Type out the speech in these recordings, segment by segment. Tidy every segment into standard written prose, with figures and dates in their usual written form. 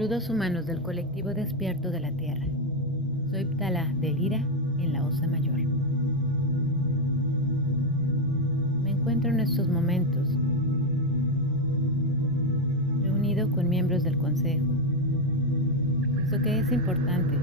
Saludos humanos del colectivo despierto de la Tierra. Soy Ptala de Lira en la Osa Mayor. Me encuentro en estos momentos reunido con miembros del Consejo, puesto que es importante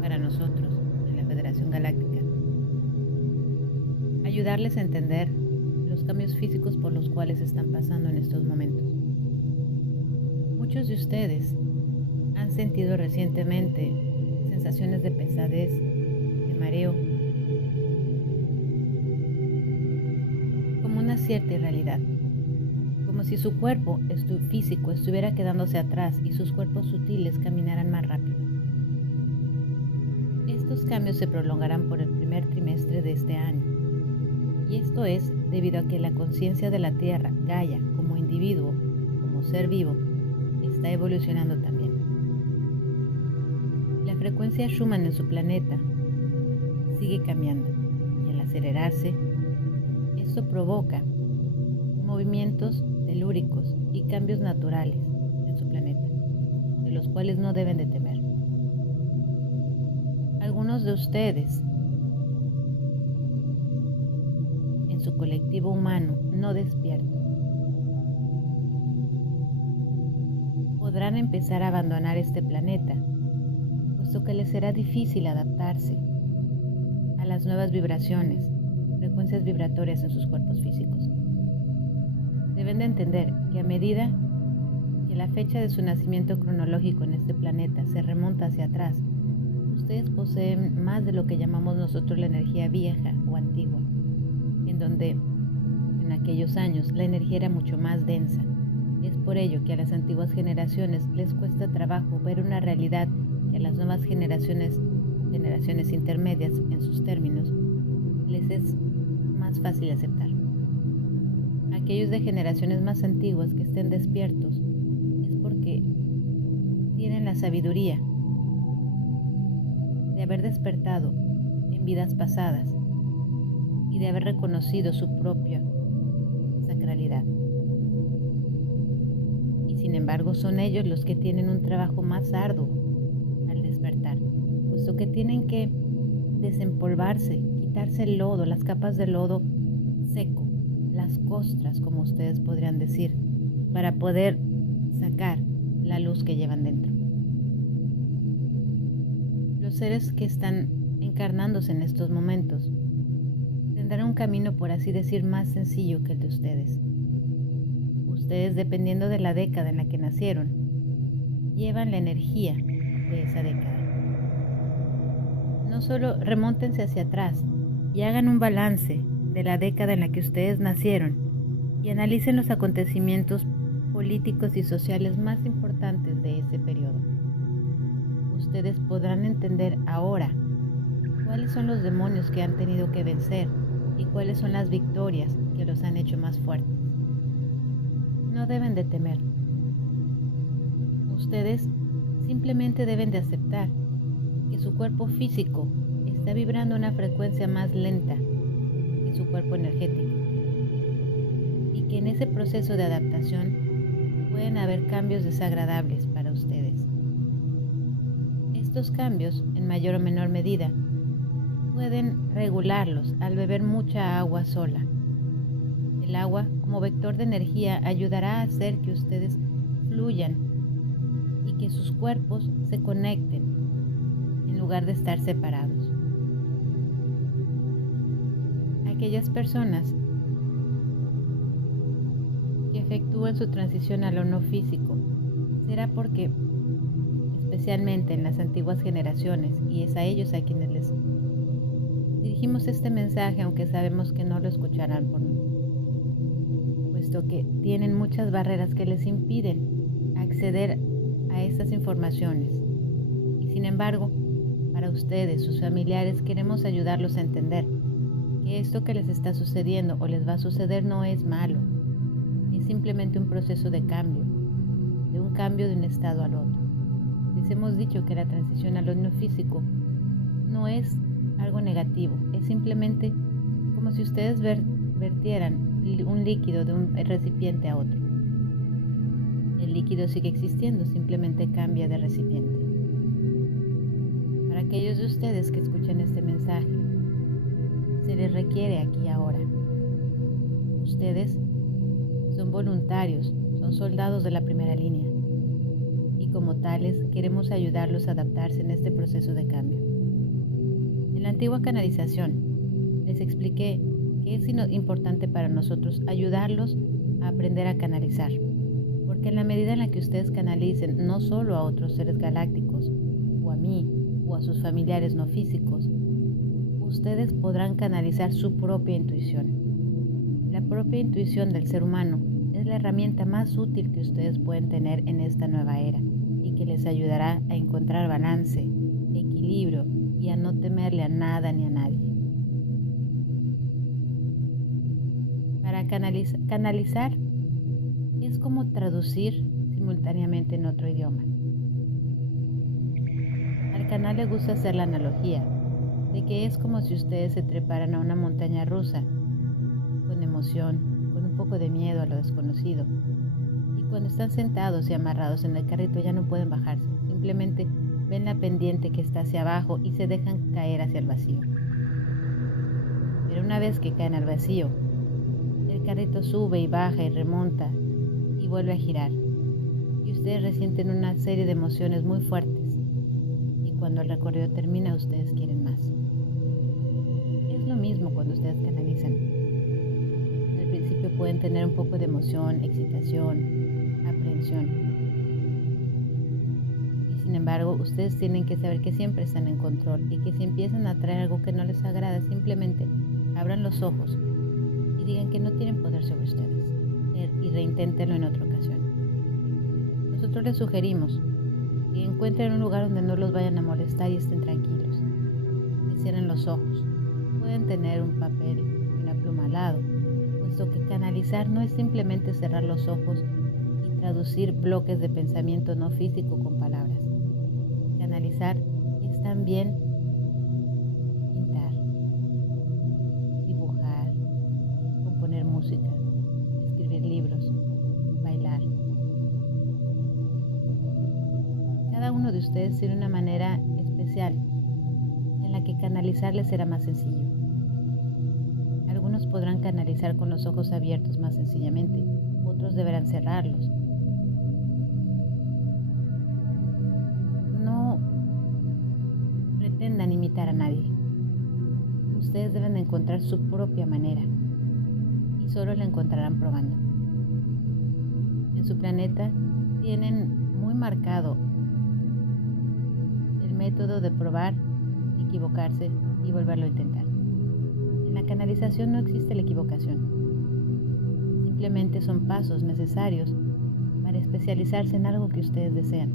para nosotros en la Federación Galáctica ayudarles a entender los cambios físicos por los cuales están pasando en estos momentos. Muchos de ustedes han sentido recientemente sensaciones de pesadez, de mareo, como una cierta irrealidad, como si su cuerpo físico estuviera quedándose atrás y sus cuerpos sutiles caminaran más rápido. Estos cambios se prolongarán por el primer trimestre de este año, y esto es debido a que la conciencia de la Tierra, Gaia, como individuo, como ser vivo, está evolucionando también. La frecuencia Schumann en su planeta sigue cambiando, y al acelerarse, esto provoca movimientos telúricos y cambios naturales en su planeta, de los cuales no deben de temer. Algunos de ustedes, en su colectivo humano no despierto, podrán empezar a abandonar este planeta, puesto que les será difícil adaptarse a las nuevas vibraciones, frecuencias vibratorias en sus cuerpos físicos. Deben de entender que a medida que la fecha de su nacimiento cronológico en este planeta se remonta hacia atrás, ustedes poseen más de lo que llamamos nosotros la energía vieja o antigua, en donde en aquellos años la energía era mucho más densa. Es por ello que a las antiguas generaciones les cuesta trabajo ver una realidad que a las nuevas generaciones intermedias en sus términos, les es más fácil aceptar. Aquellos de generaciones más antiguas que estén despiertos es porque tienen la sabiduría de haber despertado en vidas pasadas y de haber reconocido su propia sacralidad. Y sin embargo son ellos los que tienen un trabajo más arduo al despertar, puesto que tienen que desempolvarse, quitarse el lodo, las capas de lodo seco, las costras, como ustedes podrían decir, para poder sacar la luz que llevan dentro. Los seres que están encarnándose en estos momentos tendrán un camino, por así decir, más sencillo que el de ustedes. Ustedes, dependiendo de la década en la que nacieron, llevan la energía de esa década. No solo remóntense hacia atrás y hagan un balance de la década en la que ustedes nacieron y analicen los acontecimientos políticos y sociales más importantes de ese periodo. Ustedes podrán entender ahora cuáles son los demonios que han tenido que vencer y cuáles son las victorias que los han hecho más fuertes. No deben de temer. Ustedes simplemente deben de aceptar que su cuerpo físico está vibrando a una frecuencia más lenta que su cuerpo energético y que en ese proceso de adaptación pueden haber cambios desagradables para ustedes. Estos cambios, en mayor o menor medida, pueden regularlos al beber mucha agua sola. El agua, como vector de energía, ayudará a hacer que ustedes fluyan y que sus cuerpos se conecten en lugar de estar separados. Aquellas personas que efectúen su transición a lo no físico será porque, especialmente en las antiguas generaciones, y es a ellos a quienes les dirigimos este mensaje, aunque sabemos que no lo escucharán puesto que tienen muchas barreras que les impiden acceder a estas informaciones. Y sin embargo, para ustedes, sus familiares, queremos ayudarlos a entender que esto que les está sucediendo o les va a suceder no es malo, es simplemente un proceso de cambio, de un cambio de un estado al otro. Les hemos dicho que la transición a lo no físico no es algo negativo, es simplemente como si ustedes vertieran un líquido de un recipiente a otro. El líquido sigue existiendo, simplemente cambia de recipiente. Para aquellos de ustedes que escuchan este mensaje, se les requiere aquí y ahora. Ustedes son voluntarios, son soldados de la primera línea y como tales queremos ayudarlos a adaptarse en este proceso de cambio. En la antigua canalización les expliqué que es importante para nosotros ayudarlos a aprender a canalizar, porque en la medida en la que ustedes canalicen no solo a otros seres galácticos o a mí o a sus familiares no físicos, ustedes podrán canalizar su propia intuición. La propia intuición del ser humano es la herramienta más útil que ustedes pueden tener en esta nueva era y que les ayudará a encontrar balance, equilibrio y a no temerle a nada ni a nadie. Para canalizar es como traducir simultáneamente en otro idioma. Al canal le gusta hacer la analogía de que es como si ustedes se treparan a una montaña rusa, con emoción, con un poco de miedo a lo desconocido. Y cuando están sentados y amarrados en el carrito ya no pueden bajarse, simplemente ven la pendiente que está hacia abajo y se dejan caer hacia el vacío. Pero una vez que caen al vacío, el carrito sube y baja y remonta y vuelve a girar. Y ustedes resienten una serie de emociones muy fuertes. Y cuando el recorrido termina, ustedes quieren más. Es lo mismo cuando ustedes canalizan. Al principio pueden tener un poco de emoción, excitación, aprehensión. Y sin embargo, ustedes tienen que saber que siempre están en control y que si empiezan a traer algo que no les agrada, simplemente abran los ojos y digan que no tienen poder sobre ustedes y reinténtenlo en otra ocasión. Nosotros les sugerimos que encuentren un lugar donde no los vayan a molestar y estén tranquilos, que cierren los ojos. Pueden tener un papel y una pluma al lado, puesto que canalizar no es simplemente cerrar los ojos y traducir bloques de pensamiento no físico con palabras. Canalizar es también pintar, dibujar, componer música, escribir libros, bailar. Cada uno de ustedes tiene una manera especial en la que canalizar les será más sencillo. Algunos podrán canalizar con los ojos abiertos más sencillamente, otros deberán cerrarlos. No pretendan imitar a nadie. Ustedes deben de encontrar su propia manera y solo la encontrarán probando. En su planeta tienen muy marcado el método de probar, equivocarse y volverlo a intentar. En la canalización no existe la equivocación. Simplemente son pasos necesarios para especializarse en algo que ustedes desean.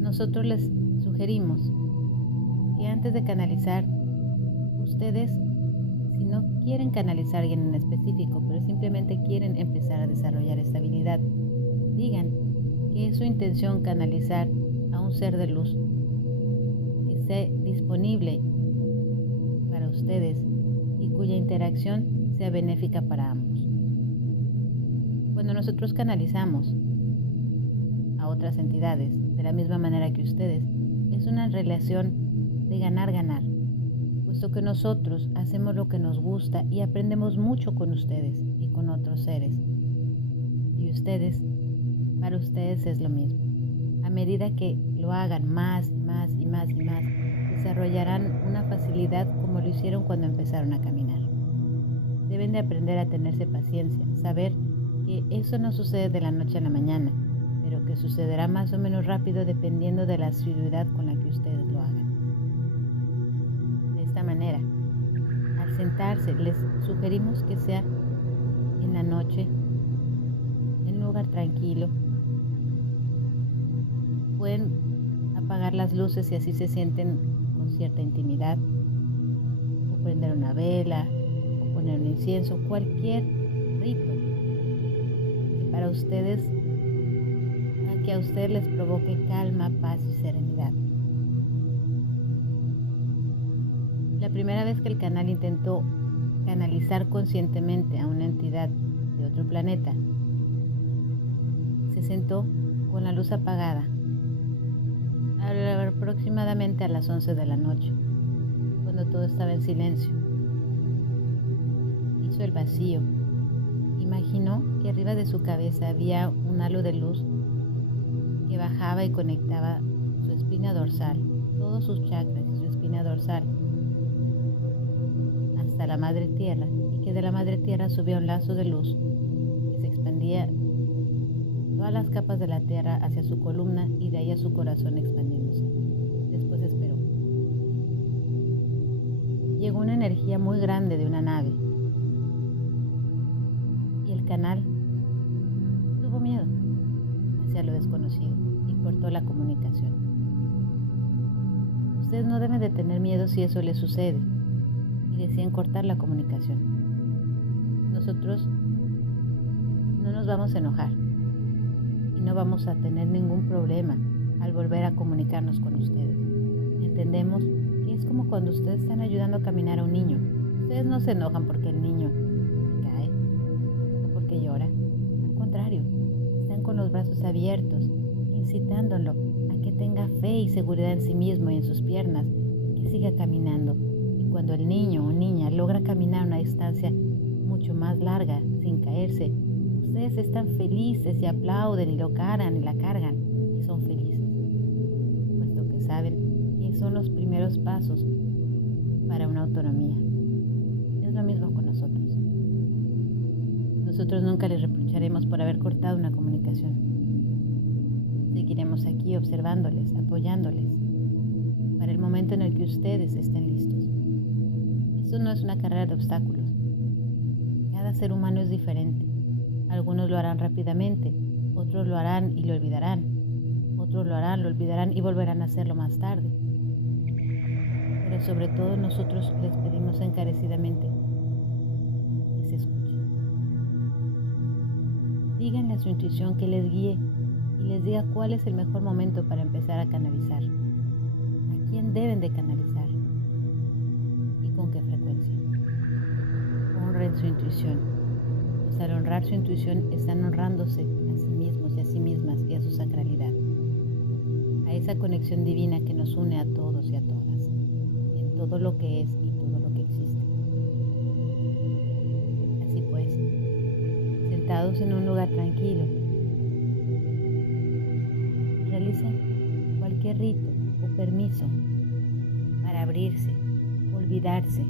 Nosotros les sugerimos que antes de canalizar, ustedes, si no quieren canalizar a alguien en específico, pero simplemente quieren empezar a desarrollar esta habilidad, digan que es su intención canalizar a un ser de luz que esté disponible para ustedes y cuya interacción sea benéfica para ambos. Cuando nosotros canalizamos a otras entidades de la misma manera que ustedes, es una relación de ganar-ganar, puesto que nosotros hacemos lo que nos gusta y aprendemos mucho con ustedes y con otros seres. Y ustedes, para ustedes es lo mismo. A medida que lo hagan más y más y más y más, desarrollarán una facilidad como lo hicieron cuando empezaron a caminar. Deben de aprender a tenerse paciencia, saber que eso no sucede de la noche a la mañana, pero que sucederá más o menos rápido dependiendo de la asiduidad con la que ustedes lo hagan. De esta manera, al sentarse, les sugerimos que sea en la noche, en un lugar tranquilo. Pueden apagar las luces si así se sienten con cierta intimidad, o prender una vela, o poner un incienso, cualquier rito que para ustedes, que a ustedes les provoque calma, paz y serenidad. La primera vez que el canal intentó canalizar conscientemente a una entidad de otro planeta, se sentó con la luz apagada aproximadamente a las 11 de la noche, cuando todo estaba en silencio. Hizo el vacío. Imaginó que arriba de su cabeza había un halo de luz que bajaba y conectaba su espina dorsal, todos sus chakras y su espina dorsal, hasta la madre tierra, y que de la madre tierra subía un lazo de luz que se expandía todas las capas de la tierra hacia su columna y de ahí a su corazón expandiéndose. Después esperó. Llegó una energía muy grande de una nave y el canal tuvo miedo hacia lo desconocido y cortó la comunicación. Ustedes no deben de tener miedo si eso les sucede y deciden cortar la comunicación. Nosotros no nos vamos a enojar y no vamos a tener ningún problema al volver a comunicarnos con ustedes. Entendemos que es como cuando ustedes están ayudando a caminar a un niño. Ustedes no se enojan porque el niño se cae o porque llora. Al contrario, están con los brazos abiertos, incitándolo a que tenga fe y seguridad en sí mismo y en sus piernas y que siga caminando. Y cuando el niño o niña logra caminar una distancia mucho más larga sin caerse, ustedes están felices y aplauden y lo cargan y la cargan y son felices, puesto que saben que son los primeros pasos para una autonomía. Es lo mismo con nosotros. Nosotros nunca les reprocharemos por haber cortado una comunicación. Seguiremos aquí observándoles, apoyándoles, para el momento en el que ustedes estén listos. Esto no es una carrera de obstáculos. Cada ser humano es diferente. Algunos lo harán rápidamente, otros lo harán y lo olvidarán, otros lo harán, lo olvidarán y volverán a hacerlo más tarde. Pero sobre todo nosotros les pedimos encarecidamente que se escuchen. Díganle a su intuición que les guíe y les diga cuál es el mejor momento para empezar a canalizar, a quién deben de canalizar y con qué frecuencia. Honren su intuición. Pues al honrar su intuición están honrándose a sí mismos y a sí mismas y a su sacralidad, a esa conexión divina que nos une a todos y a todas, en todo lo que es y todo lo que existe. Así pues, sentados en un lugar tranquilo, realicen cualquier rito o permiso para abrirse, olvidarse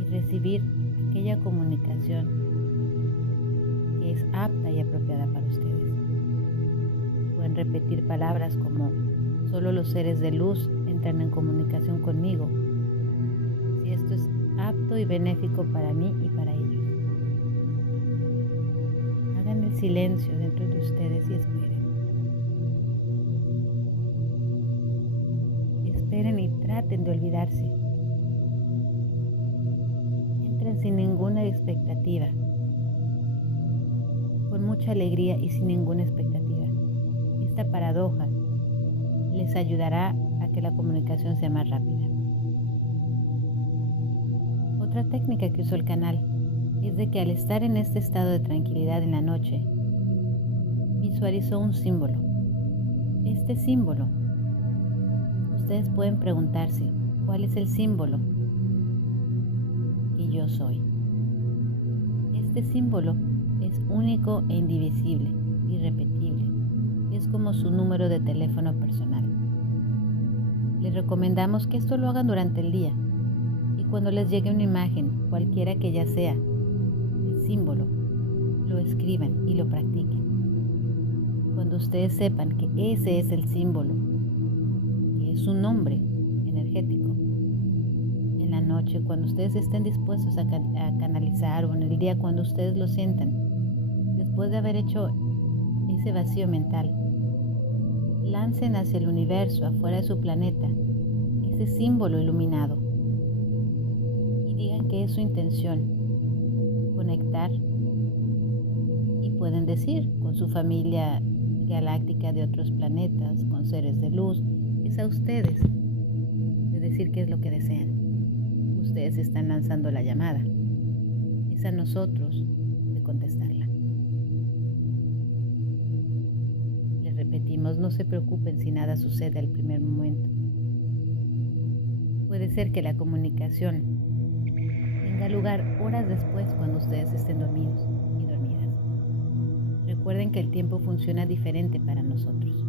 y recibir aquella comunicación que es apta y apropiada para ustedes. Pueden repetir palabras como: solo los seres de luz entran en comunicación conmigo, si esto es apto y benéfico para mí y para ellos. Hagan el silencio dentro de ustedes y esperen. Esperen y traten de olvidarse. Entren sin ninguna expectativa, con mucha alegría y sin ninguna expectativa. Esta paradoja les ayudará a que la comunicación sea más rápida. Otra técnica que usó el canal es de que al estar en este estado de tranquilidad en la noche, visualizó un símbolo. Este símbolo, ustedes pueden preguntarse, ¿cuál es el símbolo que yo soy? Este símbolo es único e indivisible, irrepetible. Es como su número de teléfono personal. Les recomendamos que esto lo hagan durante el día y cuando les llegue una imagen, cualquiera que ya sea, el símbolo, lo escriban y lo practiquen. Cuando ustedes sepan que ese es el símbolo, que es un nombre energético, en la noche, cuando ustedes estén dispuestos a canalizar, o en el día cuando ustedes lo sientan, después de haber hecho ese vacío mental, lancen hacia el universo, afuera de su planeta, ese símbolo iluminado y digan que es su intención conectar, y pueden decir con su familia galáctica de otros planetas, con seres de luz. Es a ustedes de decir qué es lo que desean. Ustedes están lanzando la llamada. Es a nosotros de contestarla. Les repetimos, no se preocupen si nada sucede al primer momento. Puede ser que la comunicación tenga lugar horas después cuando ustedes estén dormidos y dormidas. Recuerden que el tiempo funciona diferente para nosotros.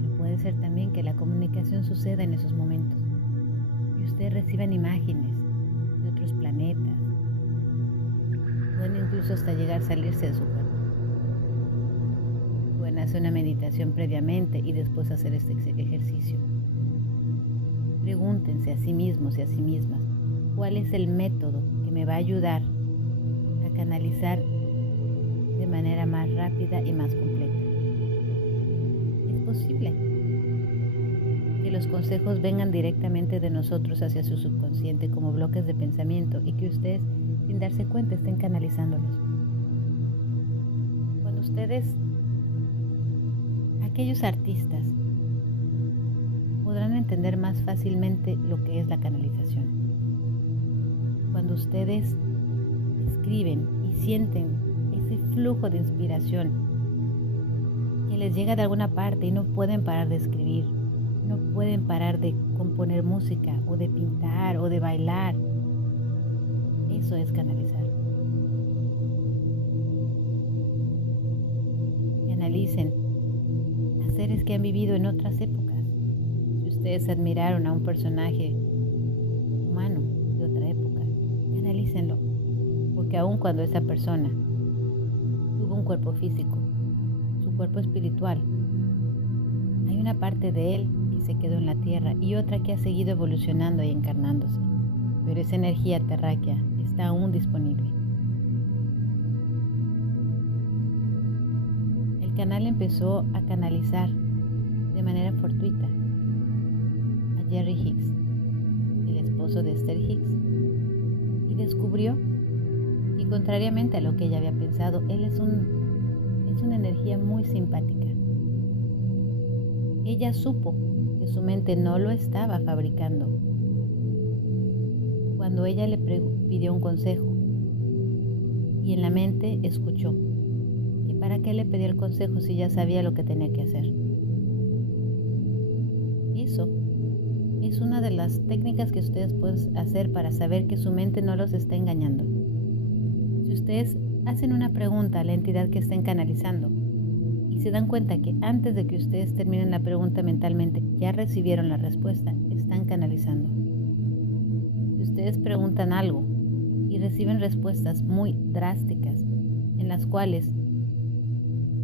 Pero puede ser también que la comunicación suceda en esos momentos y ustedes reciban imágenes de otros planetas. Pueden incluso hasta llegar a salirse de su cuerpo. Pueden hacer una meditación previamente y después hacer este ejercicio. Pregúntense a sí mismos y a sí mismas, ¿cuál es el método que me va a ayudar a canalizar de manera más rápida y más completa? Es posible que los consejos vengan directamente de nosotros hacia su subconsciente como bloques de pensamiento y que ustedes, sin darse cuenta, estén canalizándolos. Cuando ustedes, aquellos artistas, podrán entender más fácilmente lo que es la canalización. Cuando ustedes escriben y sienten ese flujo de inspiración que les llega de alguna parte y no pueden parar de escribir, no pueden parar de componer música o de pintar o de bailar, eso es canalizar. Canalicen a seres que han vivido en otras épocas. Si ustedes admiraron a un personaje humano de otra época, canalícenlo, porque aun cuando esa persona tuvo un cuerpo físico, su cuerpo espiritual, hay una parte de él que se quedó en la tierra y otra que ha seguido evolucionando y encarnándose, pero esa energía terráquea está aún disponible. El canal empezó a canalizar de manera fortuita a Jerry Hicks, el esposo de Esther Hicks, y descubrió que, contrariamente a lo que ella había pensado, él es una energía muy simpática. Ella supo que su mente no lo estaba fabricando cuando ella le pidió un consejo, y en la mente escuchó que para qué le pedía el consejo si ya sabía lo que tenía que hacer. Eso es una de las técnicas que ustedes pueden hacer para saber que su mente no los está engañando. Si ustedes hacen una pregunta a la entidad que estén canalizando y se dan cuenta que antes de que ustedes terminen la pregunta mentalmente ya recibieron la respuesta, están canalizando. Si ustedes preguntan algo y reciben respuestas muy drásticas en las cuales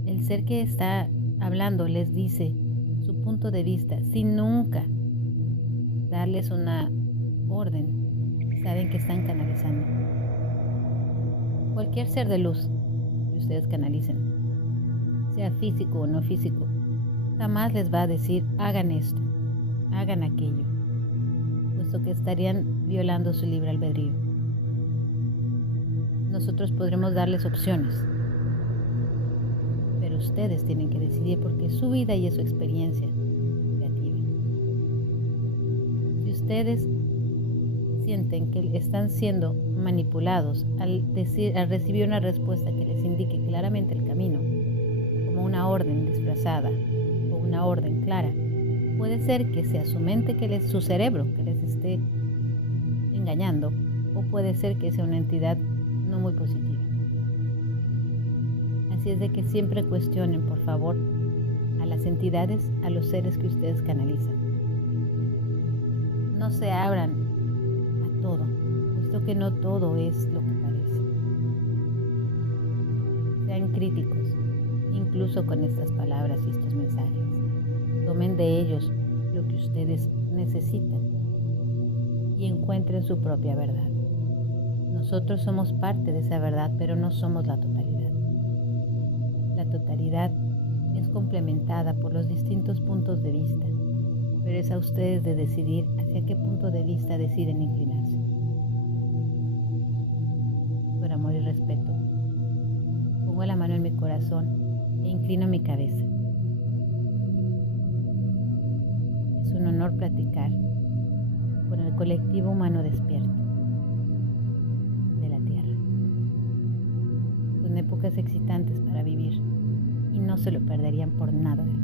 el ser que está hablando les dice su punto de vista sin nunca darles una orden, saben que están canalizando. Cualquier ser de luz que ustedes canalicen, sea físico o no físico, jamás les va a decir hagan esto, hagan aquello, puesto que estarían violando su libre albedrío. Nosotros podremos darles opciones, pero ustedes tienen que decidir porque es su vida y es su experiencia creativa. Si ustedes sienten que están siendo manipulados al recibir una respuesta que les indique claramente el camino, como una orden disfrazada o una orden clara, puede ser que sea su mente, su cerebro que les esté engañando, o puede ser que sea una entidad no muy positiva. Así es de que siempre cuestionen, por favor, a las entidades, a los seres que ustedes canalizan. No se abran a todo, puesto que no todo es lo que parece. Sean críticos, incluso con estas palabras y estos mensajes. Tomen de ellos lo que ustedes necesitan y encuentren su propia verdad. Nosotros somos parte de esa verdad, pero no somos la totalidad. La totalidad es complementada por los distintos puntos de vista, pero es a ustedes de decidir hacia qué punto de vista deciden inclinarse. Por amor y respeto, pongo la mano en mi corazón e inclino mi cabeza. Es un honor platicar con el colectivo humano despierto de la Tierra. excitantes para vivir y no se lo perderían por nada del